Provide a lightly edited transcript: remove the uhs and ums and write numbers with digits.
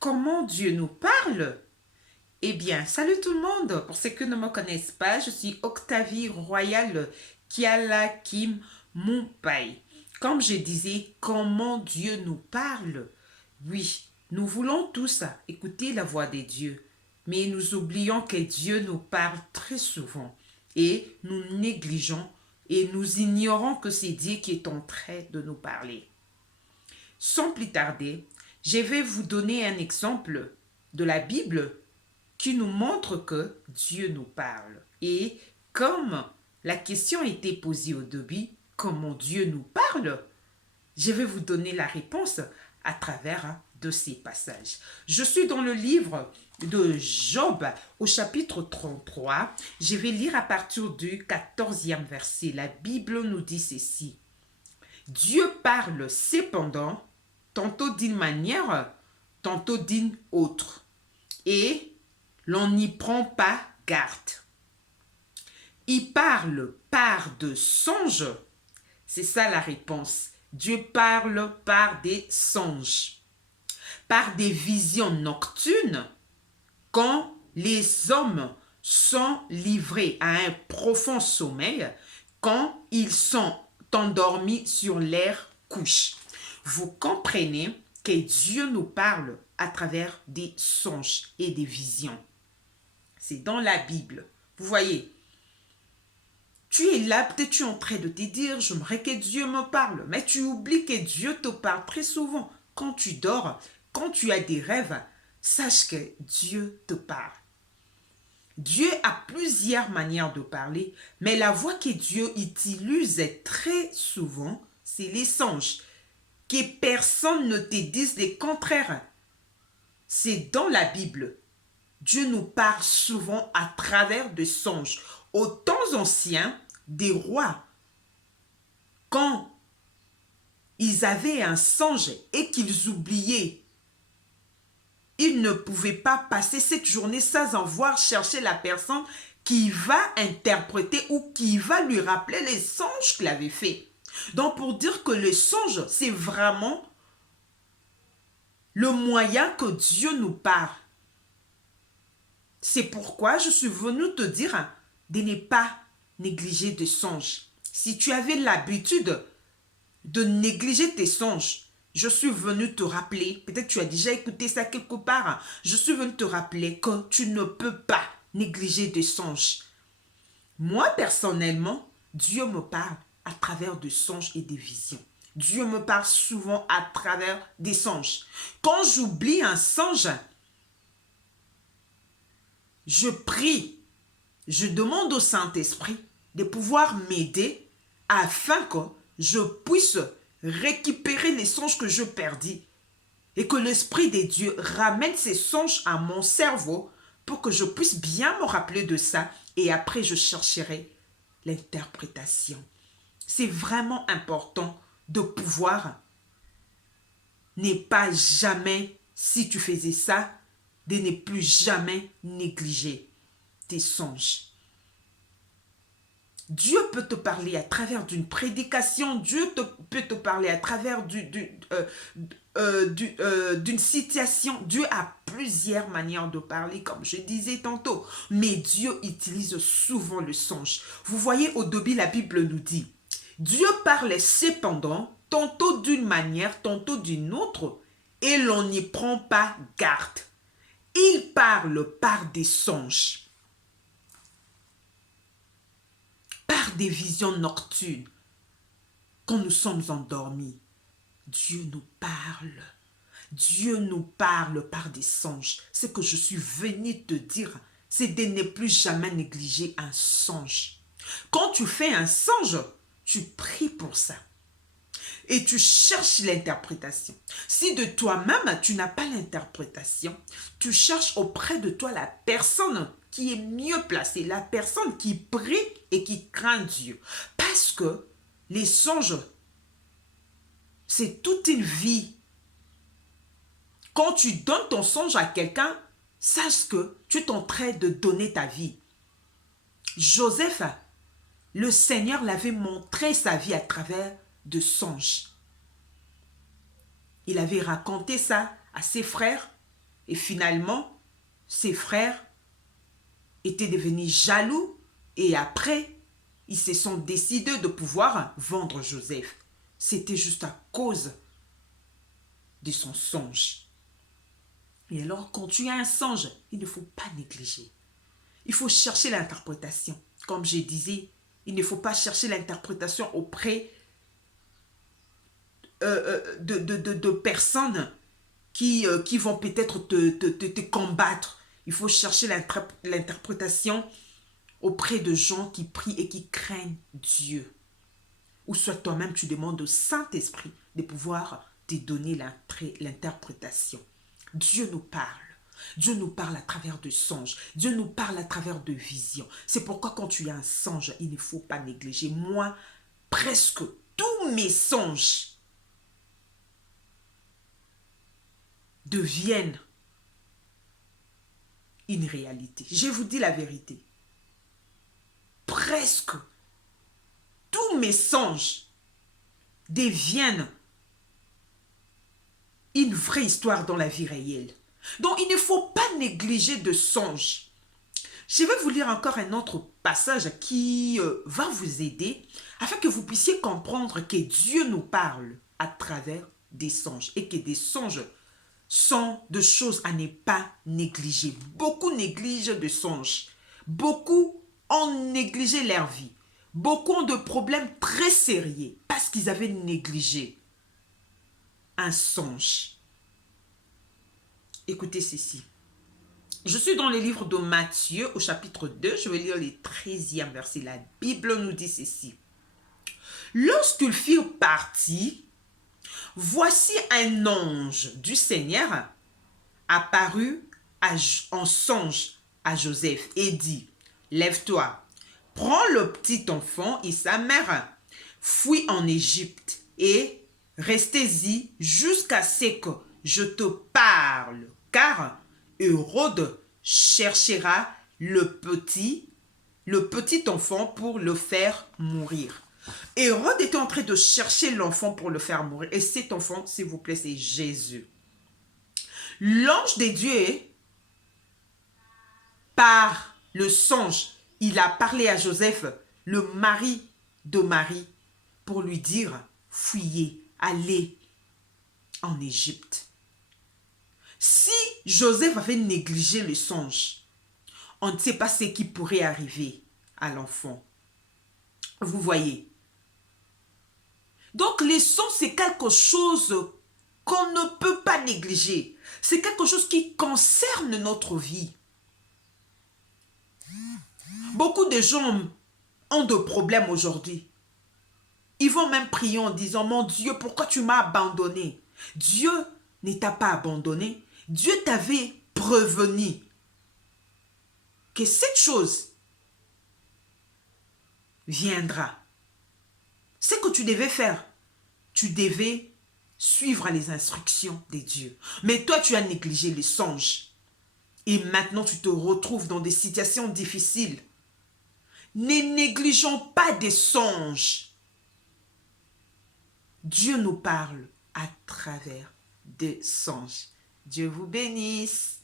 Comment Dieu nous parle? Eh bien, salut tout le monde. Pour ceux qui ne me connaissent pas, je suis Octavie Royal Kiala Kim Mumpai. Comme je disais, comment Dieu nous parle? Oui, nous voulons tous écouter la voix de Dieu, mais nous oublions que Dieu nous parle très souvent et nous négligeons et nous ignorons que c'est Dieu qui est en train de nous parler. Sans plus tarder, je vais vous donner un exemple de la Bible qui nous montre que Dieu nous parle. Et comme la question a été posée au début, comment Dieu nous parle, je vais vous donner la réponse à travers de ces passages. Je suis dans le livre de Job au chapitre 33. Je vais lire à partir du 14e verset. La Bible nous dit ceci. Dieu parle cependant, tantôt d'une manière, tantôt d'une autre. Et l'on n'y prend pas garde. Il parle par de songes. C'est ça la réponse. Dieu parle par des songes, par des visions nocturnes, quand les hommes sont livrés à un profond sommeil, quand ils sont endormis sur leur couche. Vous comprenez que Dieu nous parle à travers des songes et des visions. C'est dans la Bible. Vous voyez, tu es là, peut-être tu es en train de te dire, j'aimerais que Dieu me parle. Mais tu oublies que Dieu te parle très souvent. Quand tu dors, quand tu as des rêves, sache que Dieu te parle. Dieu a plusieurs manières de parler, mais la voix que Dieu utilise très souvent, c'est les songes. Que personne ne te dise le contraire. C'est dans la Bible. Dieu nous parle souvent à travers des songes. Aux temps anciens, des rois, quand ils avaient un songe et qu'ils oubliaient, ils ne pouvaient pas passer cette journée sans avoir cherché la personne qui va interpréter ou qui va lui rappeler les songes qu'il avait fait. Donc pour dire que le songe, c'est vraiment le moyen que Dieu nous parle. C'est pourquoi je suis venu te dire de ne pas négliger tes songes. Si tu avais l'habitude de négliger tes songes, je suis venu te rappeler, peut-être tu as déjà écouté ça quelque part, je suis venu te rappeler que tu ne peux pas négliger tes songes. Moi, personnellement, Dieu me parle à travers des songes et des visions. Dieu me parle souvent à travers des songes. Quand j'oublie un songe, je prie, je demande au Saint-Esprit de pouvoir m'aider afin que je puisse récupérer les songes que je perdis et que l'Esprit de Dieu ramène ces songes à mon cerveau pour que je puisse bien me rappeler de ça et après je chercherai l'interprétation. C'est vraiment important de pouvoir ne pas jamais, si tu faisais ça, de ne plus jamais négliger tes songes. Dieu peut te parler à travers d'une prédication, Dieu peut te parler à travers d'une situation. Dieu a plusieurs manières de parler, comme je disais tantôt, mais Dieu utilise souvent le songe. Vous voyez, au début, la Bible nous dit, Dieu parle cependant, tantôt d'une manière, tantôt d'une autre, et l'on n'y prend pas garde. Il parle par des songes, par des visions nocturnes. Quand nous sommes endormis, Dieu nous parle. Dieu nous parle par des songes. Ce que je suis venu te dire, c'est de ne plus jamais négliger un songe. Quand tu fais un songe, tu pries pour ça. Et tu cherches l'interprétation. Si de toi-même, tu n'as pas l'interprétation, tu cherches auprès de toi la personne qui est mieux placée, la personne qui prie et qui craint Dieu. Parce que les songes, c'est toute une vie. Quand tu donnes ton songe à quelqu'un, sache que tu es en train de donner ta vie. Joseph, le Seigneur l'avait montré sa vie à travers de songes. Il avait raconté ça à ses frères Et finalement, ses frères étaient devenus jaloux et après, ils se sont décidés de pouvoir vendre Joseph. C'était juste à cause de son songe. Et alors, quand tu as un songe, il ne faut pas négliger. Il faut chercher l'interprétation. Comme je disais, il ne faut pas chercher l'interprétation auprès de personnes qui vont peut-être te combattre. Il faut chercher l'interprétation auprès de gens qui prient et qui craignent Dieu. Ou soit toi-même, tu demandes au Saint-Esprit de pouvoir te donner l'interprétation. Dieu nous parle. Dieu nous parle à travers de songes. Dieu nous parle à travers de visions. C'est pourquoi quand tu as un songe, il ne faut pas négliger. Moi, presque tous mes songes deviennent une réalité. Je vous dis la vérité. Presque tous mes songes deviennent une vraie histoire dans la vie réelle. Donc, il ne faut pas négliger de songes. Je vais vous lire encore un autre passage qui va vous aider afin que vous puissiez comprendre que Dieu nous parle à travers des songes et que des songes sont de choses à ne pas négliger. Beaucoup négligent de songes. Beaucoup ont négligé leur vie. Beaucoup ont de problèmes très sérieux parce qu'ils avaient négligé un songe. Écoutez ceci. Je suis dans le livre de Matthieu au chapitre 2. Je vais lire le 13e verset. La Bible nous dit ceci. Lorsqu'ils furent partis, voici un ange du Seigneur apparut en songe à Joseph et dit, lève-toi, prends le petit enfant et sa mère, fuis en Égypte et restez-y jusqu'à ce que je te parle, car Hérode cherchera le petit enfant pour le faire mourir. Hérode était en train de chercher l'enfant pour le faire mourir. Et cet enfant, s'il vous plaît, c'est Jésus. L'ange de Dieu, par le songe, il a parlé à Joseph, le mari de Marie, pour lui dire, fuyez, allez en Égypte. Si Joseph avait négligé le songe, on ne sait pas ce qui pourrait arriver à l'enfant. Vous voyez. Donc les songes, c'est quelque chose qu'on ne peut pas négliger. C'est quelque chose qui concerne notre vie. Beaucoup de gens ont de problèmes aujourd'hui. Ils vont même prier en disant, mon Dieu, pourquoi tu m'as abandonné? Dieu ne t'a pas abandonné. Dieu t'avait prévenu que cette chose viendra. Ce que tu devais faire, tu devais suivre les instructions de Dieu. Mais toi, tu as négligé les songes. Et maintenant, tu te retrouves dans des situations difficiles. Ne négligeons pas des songes. Dieu nous parle à travers des songes. Dieu vous bénisse.